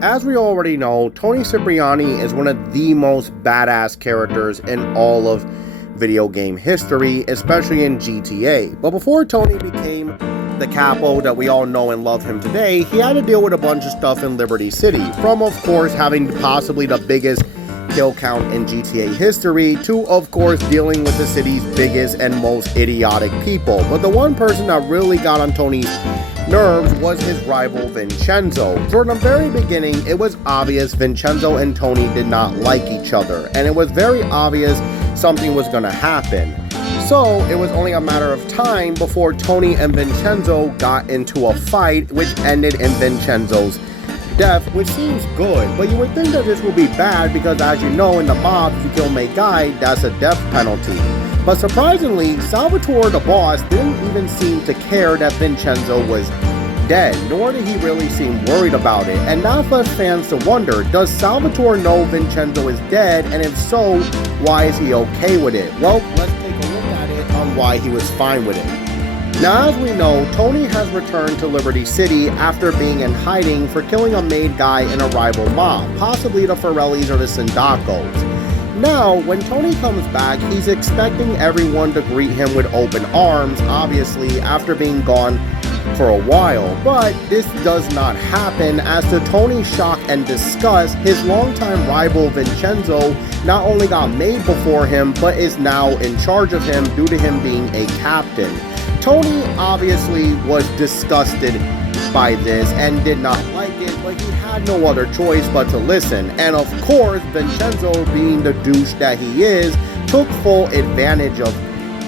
As we already know, Tony Cipriani is one of the most badass characters in all of video game history, especially in GTA. But before Tony became the capo that we all know and love him today, he had to deal with a bunch of stuff in Liberty City, from of course having possibly the biggest kill count in GTA history, to of course dealing with the city's biggest and most idiotic people. But the one person that really got on Tony's nerves was his rival Vincenzo. From the very beginning, it was obvious Vincenzo and Tony did not like each other, and it was very obvious something was gonna happen. So it was only a matter of time before Tony and Vincenzo got into a fight, which ended in Vincenzo's death, which seems good, but you would think that this would be bad because, as you know, in the mob, if you kill pmayed, that's a death penalty. But surprisingly, Salvatore the boss didn't even seem to care that Vincenzo was dead, nor did he really seem worried about it. And that left fans to wonder, does Salvatore know Vincenzo is dead, and if so, why is he okay with it? Well, let's take a look at it on why he was fine with it. Now, as we know, Tony has returned to Liberty City after being in hiding for killing a made guy in a rival mob, possibly the Forellis or the Sindacos. Now, when Tony comes back, he's expecting everyone to greet him with open arms, obviously, after being gone for a while. But this does not happen, as to Tony's shock and disgust, his longtime rival Vincenzo not only got made before him, but is now in charge of him due to him being a captain. Tony obviously was disgusted by this and did not like it, but he had no other choice but to listen. And of course, Vincenzo, being the douche that he is, took full advantage of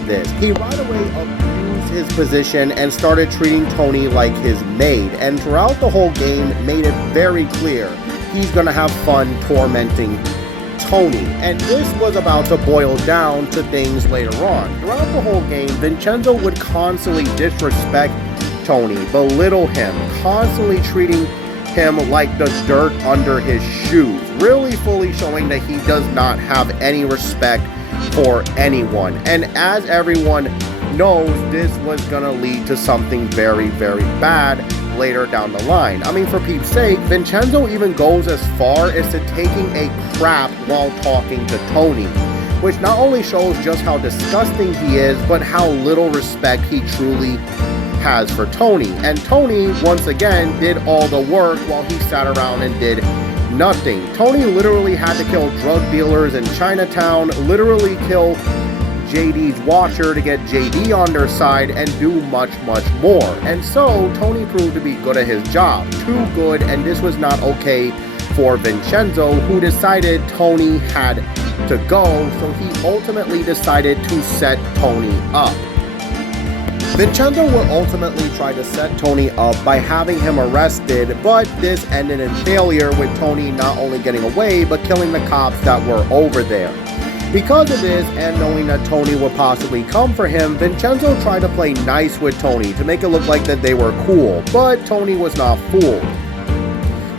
this. He right away abused his position and started treating Tony like his maid, and throughout the whole game made it very clear he's gonna have fun tormenting Tony, and this was about to boil down to things later on. Throughout the whole game, Vincenzo would constantly disrespect Tony, belittle him, constantly treating him like the dirt under his shoes, really fully showing that he does not have any respect for anyone. And as everyone knows, this was gonna lead to something very, very bad later down the line. I mean, for Pete's sake, Vincenzo even goes as far as to taking a crap while talking to Tony, which not only shows just how disgusting he is, but how little respect he truly has for Tony. And Tony, once again, did all the work while he sat around and did nothing. Tony literally had to kill drug dealers in Chinatown, literally kill JD's watcher to get JD on their side, and do much, much more. And so Tony proved to be good at his job, too good, and this was not okay for Vincenzo, who decided Tony had to go, so he ultimately decided to set Tony up. Vincenzo would ultimately try to set Tony up by having him arrested, but this ended in failure, with Tony not only getting away, but killing the cops that were over there. Because of this, and knowing that Tony would possibly come for him, Vincenzo tried to play nice with Tony to make it look like that they were cool, but Tony was not fooled.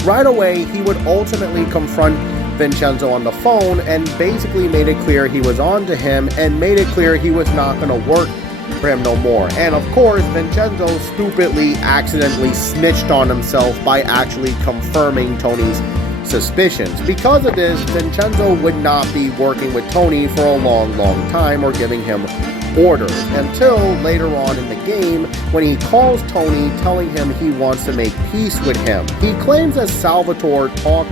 Right away, he would ultimately confront Vincenzo on the phone and basically made it clear he was on to him and made it clear he was not going to work for him no more. And of course, Vincenzo stupidly accidentally snitched on himself by actually confirming Tony's suspicions. Because of this, Vincenzo would not be working with Tony for a long time or giving him orders, until later on in the game when he calls Tony telling him he wants to make peace with him. He claims that Salvatore talked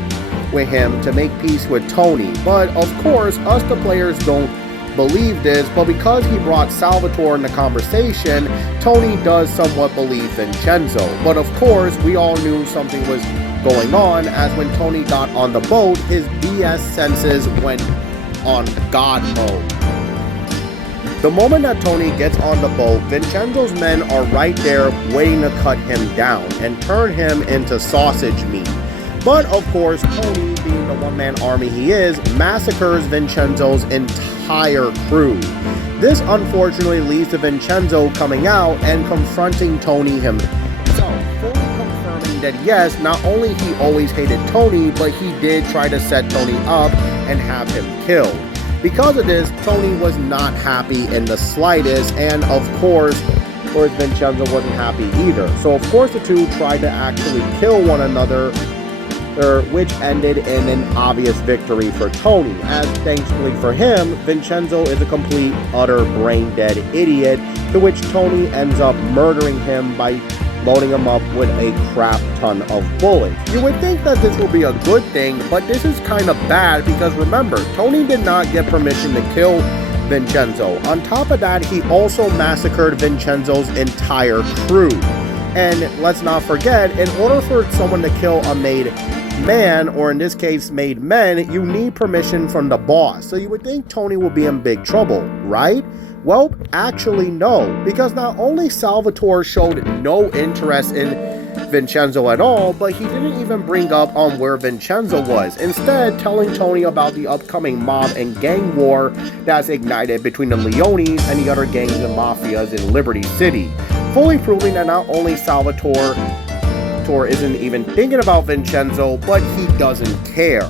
with him to make peace with Tony, but of course us the players don't believe this, but because he brought Salvatore in the conversation, Tony does somewhat believe Vincenzo. But of course we all knew something was going on, as when Tony got on the boat, his BS senses went on God mode. The moment that Tony gets on the boat, Vincenzo's men are right there waiting to cut him down and turn him into sausage meat. But of course, Tony, being the one-man army he is, massacres Vincenzo's entire crew. This unfortunately leads to Vincenzo coming out and confronting Tony himself, fully confirming that yes, not only he always hated Tony, but he did try to set Tony up and have him killed. Because of this, Tony was not happy in the slightest, and of course, Vincenzo wasn't happy either. So of course the two tried to actually kill one another which ended in an obvious victory for Toni, as thankfully for him, Vincenzo is a complete, utter, brain-dead idiot, to which Toni ends up murdering him by loading him up with a crap ton of bullets. You would think that this will be a good thing, but this is kind of bad because remember, Toni did not get permission to kill Vincenzo. On top of that, he also massacred Vincenzo's entire crew. And let's not forget, in order for someone to kill a made man, or in this case made men, you need permission from the boss. So you would think Toni will be in big trouble, right? Well, actually no, because not only Salvatore showed no interest in Vincenzo at all, but he didn't even bring up on where Vincenzo was, instead telling Toni about the upcoming mob and gang war that's ignited between the Leones and the other gangs and mafias in Liberty City, fully proving that not only Salvatore isn't even thinking about Vincenzo, but he doesn't care.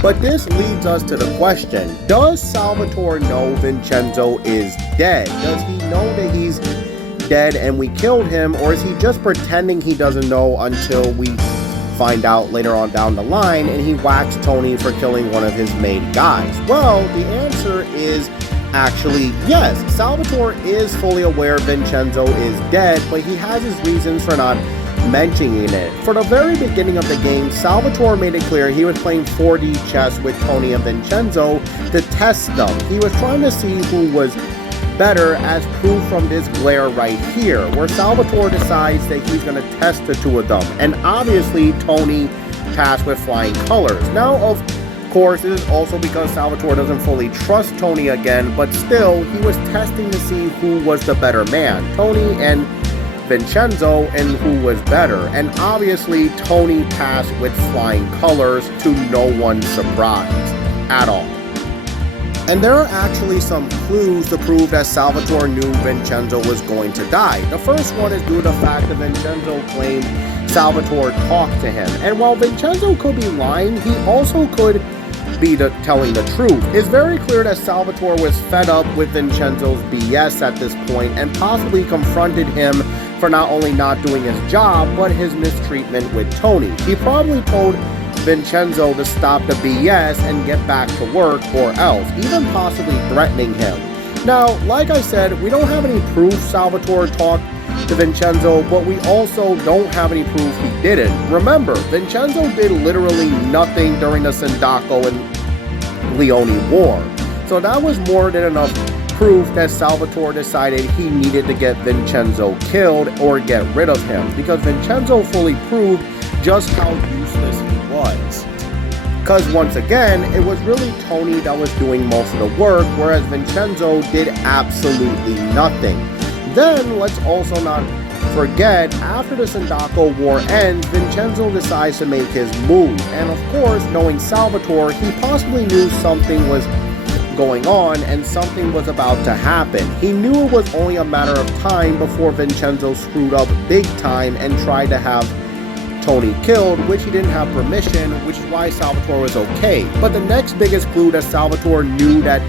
But this leads us to the question, does Salvatore know Vincenzo is dead? Does he know that he's dead and we killed him, or is he just pretending he doesn't know until we find out later on down the line and he whacks Toni for killing one of his main guys? Well, the answer is actually yes. Salvatore is fully aware Vincenzo is dead, but he has his reasons for not mentioning it. For the very beginning of the game, Salvatore made it clear he was playing 4D chess with Toni and Vincenzo to test them. He was trying to see who was better, as proof from this glare right here, where Salvatore decides that he's going to test the two of them. And obviously, Toni passed with flying colors. Now, of course, this is also because Salvatore doesn't fully trust Toni again, but still, he was testing to see who was the better man, Toni and Vincenzo, and who was better. And obviously, Toni passed with flying colors, to no one's surprise at all. And there are actually some clues to prove that Salvatore knew Vincenzo was going to die. The first one is due to the fact that Vincenzo claimed Salvatore talked to him. And while Vincenzo could be lying, he also could be telling the truth. It's very clear that Salvatore was fed up with Vincenzo's BS at this point and possibly confronted him for not only not doing his job, but his mistreatment with Toni. He probably told Vincenzo to stop the BS and get back to work, or else, even possibly threatening him. Now, like I said, we don't have any proof Salvatore talked to Vincenzo, but we also don't have any proof he didn't. Remember, Vincenzo did literally nothing during the Sindaco and Leone War, so that was more than enough proof that Salvatore decided he needed to get Vincenzo killed or get rid of him, because Vincenzo fully proved just how useless he was. Because once again, it was really Toni that was doing most of the work, whereas Vincenzo did absolutely nothing. Then, let's also not forget, after the Sindaco War ends, Vincenzo decides to make his move. And of course, knowing Salvatore, he possibly knew something was going on and something was about to happen. He knew it was only a matter of time before Vincenzo screwed up big time and tried to have Toni killed, which he didn't have permission, which is why Salvatore was okay. But the next biggest clue that Salvatore knew that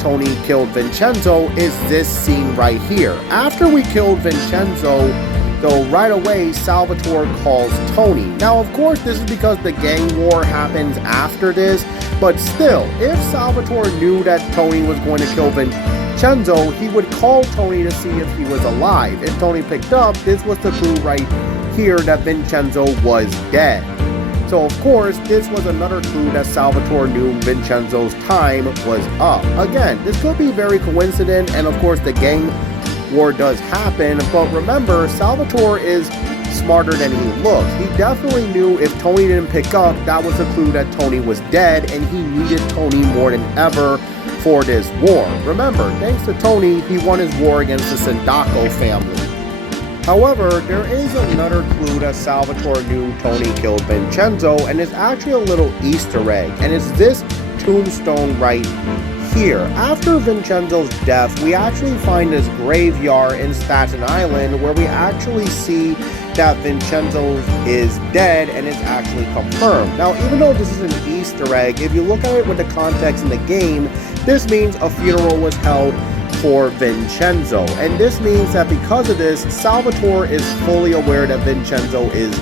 Toni killed Vincenzo is this scene right here. After we killed Vincenzo, though, right away Salvatore calls Toni. Now, of course, this is because the gang war happens after this, but still, if Salvatore knew that Toni was going to kill Vincenzo, he would call Toni to see if he was alive. If Toni picked up, this was the clue right here that Vincenzo was dead. So of course, this was another clue that Salvatore knew Vincenzo's time was up. Again, this could be very coincident, and of course the gang war does happen, but remember, Salvatore is smarter than he looks. He definitely knew if Toni didn't pick up, that was a clue that Toni was dead, and he needed Toni more than ever for this war. Remember, thanks to Toni, he won his war against the Sindaco family. However, there is another clue that Salvatore knew Toni killed Vincenzo, and it's actually a little Easter egg, and it's this tombstone right here. After Vincenzo's death, we actually find this graveyard in Staten Island where we actually see that Vincenzo is dead and it's actually confirmed. Now, even though this is an Easter egg, if you look at it with the context in the game, this means a funeral was held for Vincenzo, and this means that because of this, Salvatore is fully aware that Vincenzo is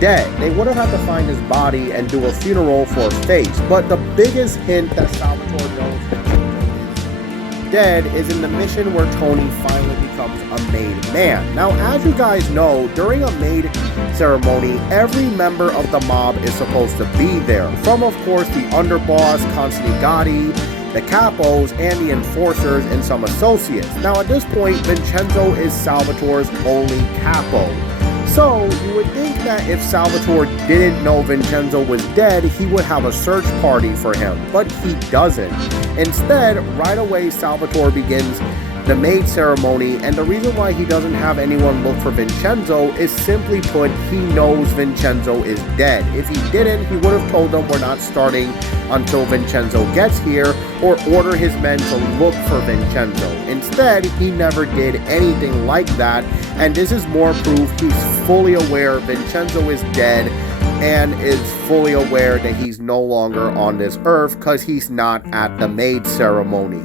dead. They would have had to find his body and do a funeral for Face. But the biggest hint that Salvatore knows Vincenzo is dead is in the mission where Toni finally becomes a made man. Now, as you guys know, during a made ceremony, every member of the mob is supposed to be there. From, of course, the underboss, Consigliati, the capos, and the enforcers, and some associates. Now, at this point, Vincenzo is Salvatore's only capo. So, you would think that if Salvatore didn't know Vincenzo was dead, he would have a search party for him, but he doesn't. Instead, right away, Salvatore begins the maid ceremony, and the reason why he doesn't have anyone look for Vincenzo is simply put, he knows Vincenzo is dead. If he didn't, he would have told them we're not starting until Vincenzo gets here, or order his men to look for Vincenzo. Instead, he never did anything like that, and this is more proof he's fully aware Vincenzo is dead and is fully aware that he's no longer on this earth because he's not at the maid ceremony.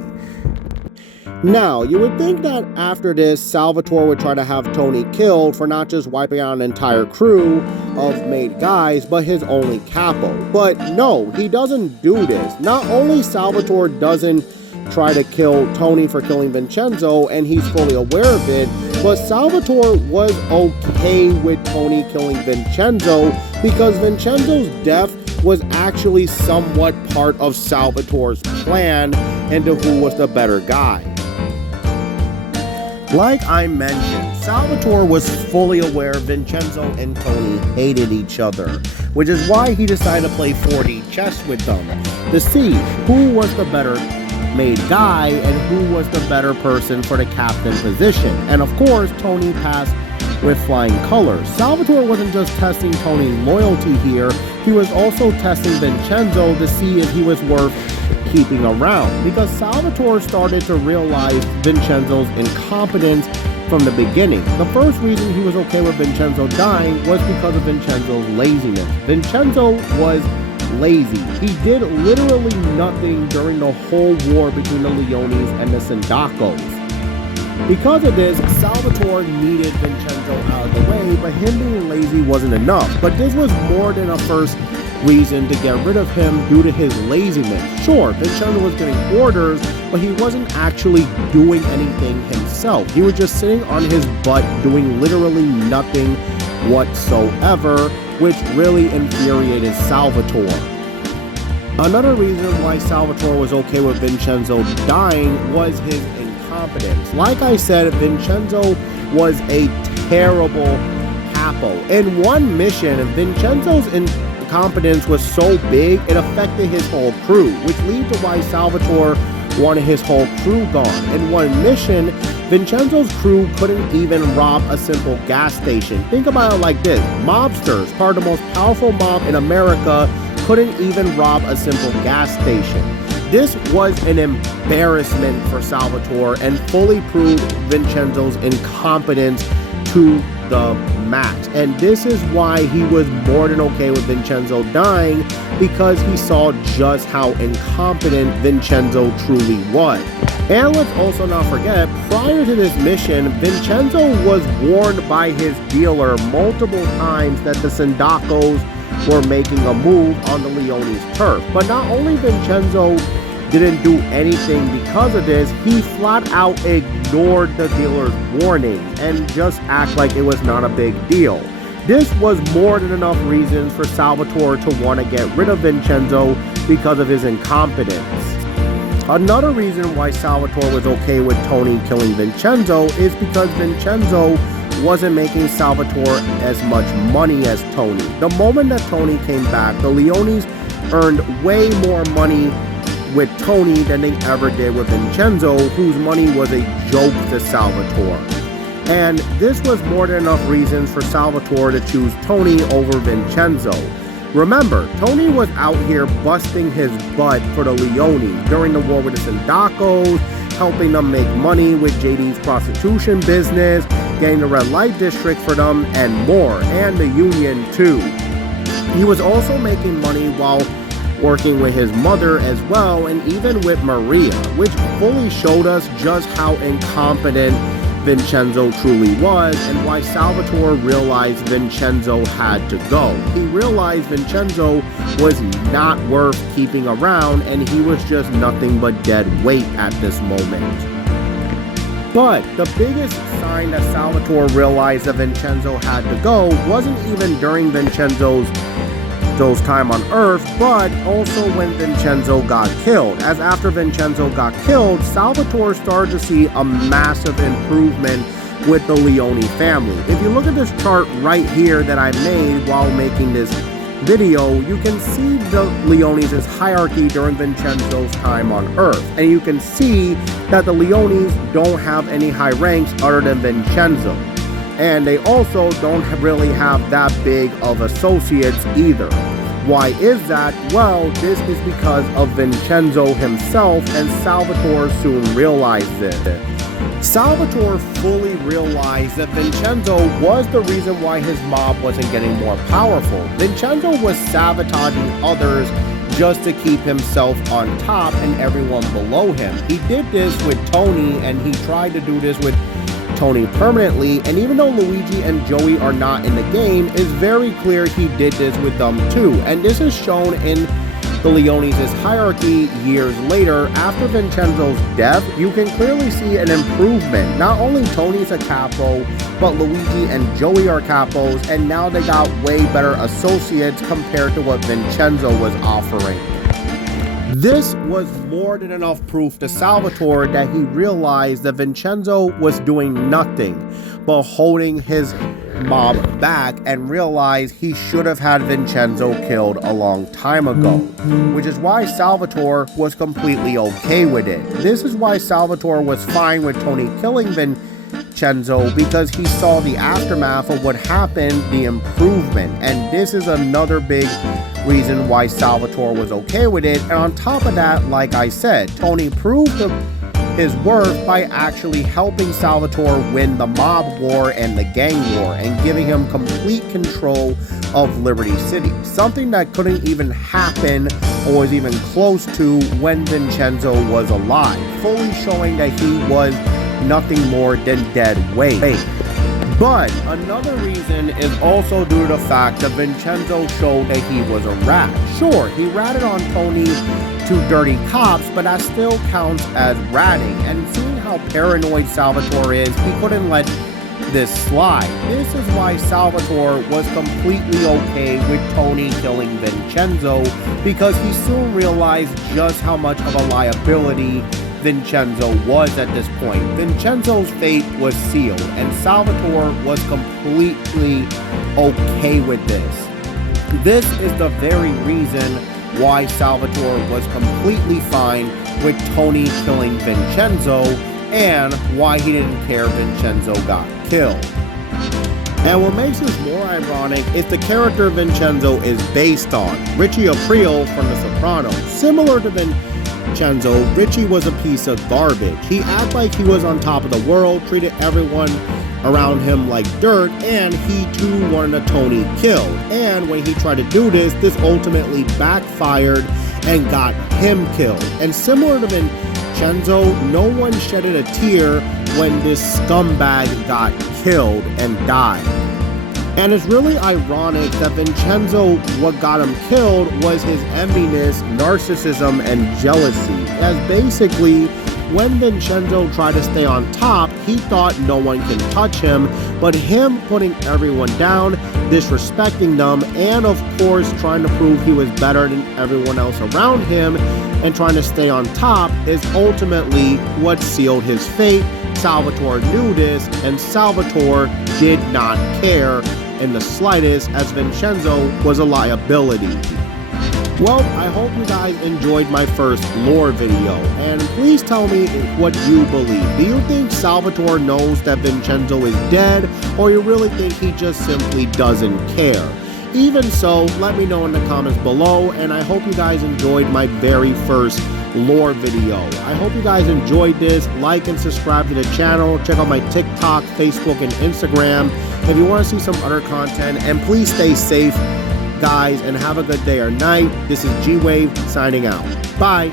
Now, you would think that after this, Salvatore would try to have Toni killed for not just wiping out an entire crew of made guys, but his only capo. But no, he doesn't do this. Not only Salvatore doesn't try to kill Toni for killing Vincenzo, and he's fully aware of it, but Salvatore was okay with Toni killing Vincenzo because Vincenzo's death was actually somewhat part of Salvatore's plan into who was the better guy. Like I mentioned, Salvatore was fully aware Vincenzo and Toni hated each other, which is why he decided to play 4D chess with them to see who was the better made guy and who was the better person for the captain position. And of course, Toni passed with flying colors. Salvatore wasn't just testing Toni's loyalty here, he was also testing Vincenzo to see if he was worth keeping around, because Salvatore started to realize Vincenzo's incompetence from the beginning. The first reason he was okay with Vincenzo dying was because of Vincenzo's laziness. Vincenzo was lazy. He did literally nothing during the whole war between the Leones and the Sindacos. Because of this, Salvatore needed Vincenzo out of the way, but him being lazy wasn't enough. But this was more than a first reason to get rid of him due to his laziness. Sure, Vincenzo was getting orders, but he wasn't actually doing anything himself. He was just sitting on his butt doing literally nothing whatsoever, which really infuriated Salvatore. Another reason why Salvatore was okay with Vincenzo dying was his incompetence. Like I said, Vincenzo was a terrible capo. In one mission, Vincenzo's incompetence was so big, it affected his whole crew, which leads to why Salvatore wanted his whole crew gone. In one mission, Vincenzo's crew couldn't even rob a simple gas station. Think about it like this. Mobsters, part of the most powerful mob in America, couldn't even rob a simple gas station. This was an embarrassment for Salvatore and fully proved Vincenzo's incompetence to the max. And this is why he was more than okay with Vincenzo dying, because he saw just how incompetent Vincenzo truly was. And let's also not forget, prior to this mission, Vincenzo was warned by his dealer multiple times that the Sindacos were making a move on the Leones' turf. But not only Vincenzo didn't do anything because of this, he flat out ignored the dealer's warnings and just act like it was not a big deal. This was more than enough reasons for Salvatore to want to get rid of Vincenzo because of his incompetence. Another reason why Salvatore was okay with Toni killing Vincenzo is because Vincenzo wasn't making Salvatore as much money as Toni. The moment that Toni came back, the Leones earned way more money with Toni than they ever did with Vincenzo, whose money was a joke to Salvatore. And this was more than enough reasons for Salvatore to choose Toni over Vincenzo. Remember, Toni was out here busting his butt for the Leones during the war with the Sindacos, helping them make money with JD's prostitution business, getting the red light district for them, and more, and the Union too. He was also making money while working with his mother as well, and even with Maria, which fully showed us just how incompetent Vincenzo truly was and why Salvatore realized Vincenzo had to go. He realized Vincenzo was not worth keeping around and he was just nothing but dead weight at this moment. But the biggest sign that Salvatore realized that Vincenzo had to go wasn't even during Vincenzo's time on Earth, but also when Vincenzo got killed. As after Vincenzo got killed, Salvatore started to see a massive improvement with the Leone family. If you look at this chart right here that I made while making this video, you can see the Leones' hierarchy during Vincenzo's time on Earth. And you can see that the Leones don't have any high ranks other than Vincenzo. And they also don't really have that big of associates either. Why is that? Well, this is because of Vincenzo himself, and Salvatore soon realized it. Salvatore fully realized that Vincenzo was the reason why his mob wasn't getting more powerful. Vincenzo was sabotaging others just to keep himself on top and everyone below him. He did this with Toni, and he tried to do this with Toni permanently, and even though Luigi and Joey are not in the game, it's very clear he did this with them too. And this is shown in the Leones' hierarchy years later. After Vincenzo's death, you can clearly see an improvement. Not only Toni's a capo, but Luigi and Joey are capos, and now they got way better associates compared to what Vincenzo was offering. This was more than enough proof to Salvatore that he realized that Vincenzo was doing nothing but holding his mob back, and realized he should have had Vincenzo killed a long time ago, which is why Salvatore was completely okay with it. This is why Salvatore was fine with Toni killing Vincenzo, because he saw the aftermath of what happened, the improvement, and this is another big reason why Salvatore was okay with it. And on top of that, like I said, Toni proved his worth by actually helping Salvatore win the mob war and the gang war, and giving him complete control of Liberty City, something that couldn't even happen or was even close to when Vincenzo was alive, fully showing that he was nothing more than dead weight. But another reason is also due to the fact that Vincenzo showed that he was a rat. Sure, he ratted on Toni to dirty cops, but that still counts as ratting. And seeing how paranoid Salvatore is, he couldn't let this slide. This is why Salvatore was completely okay with Toni killing Vincenzo, because he soon realized just how much of a liability Vincenzo was at this point. Vincenzo's fate was sealed, and Salvatore was completely okay with this. This is the very reason why Salvatore was completely fine with Toni killing Vincenzo, and why he didn't care Vincenzo got killed. And what makes this more ironic is the character Vincenzo is based on, Richie Aprile from The Sopranos. Similar to Vincenzo, Richie was a piece of garbage. He acted like he was on top of the world, treated everyone around him like dirt, and he too wanted a Toni killed. And when he tried to do this, this ultimately backfired and got him killed. And similar to Vincenzo, no one shedded a tear when this scumbag got killed and died. And it's really ironic that Vincenzo, what got him killed was his enviness, narcissism, and jealousy. As basically, when Vincenzo tried to stay on top, he thought no one can touch him, but him putting everyone down, disrespecting them, and of course trying to prove he was better than everyone else around him, and trying to stay on top is ultimately what sealed his fate. Salvatore knew this, and Salvatore did not care in the slightest, as Vincenzo was a liability. Well, I hope you guys enjoyed my first lore video, and please tell me what you believe. Do you think Salvatore knows that Vincenzo is dead, or you really think he just simply doesn't care? Even so, let me know in the comments below, and I hope you guys enjoyed my very first lore video. I hope you guys enjoyed this. Like and subscribe to the channel. Check out my TikTok, Facebook, and Instagram if you want to see some other content. And please stay safe, guys, and have a good day or night. This is Gwave signing out. Bye.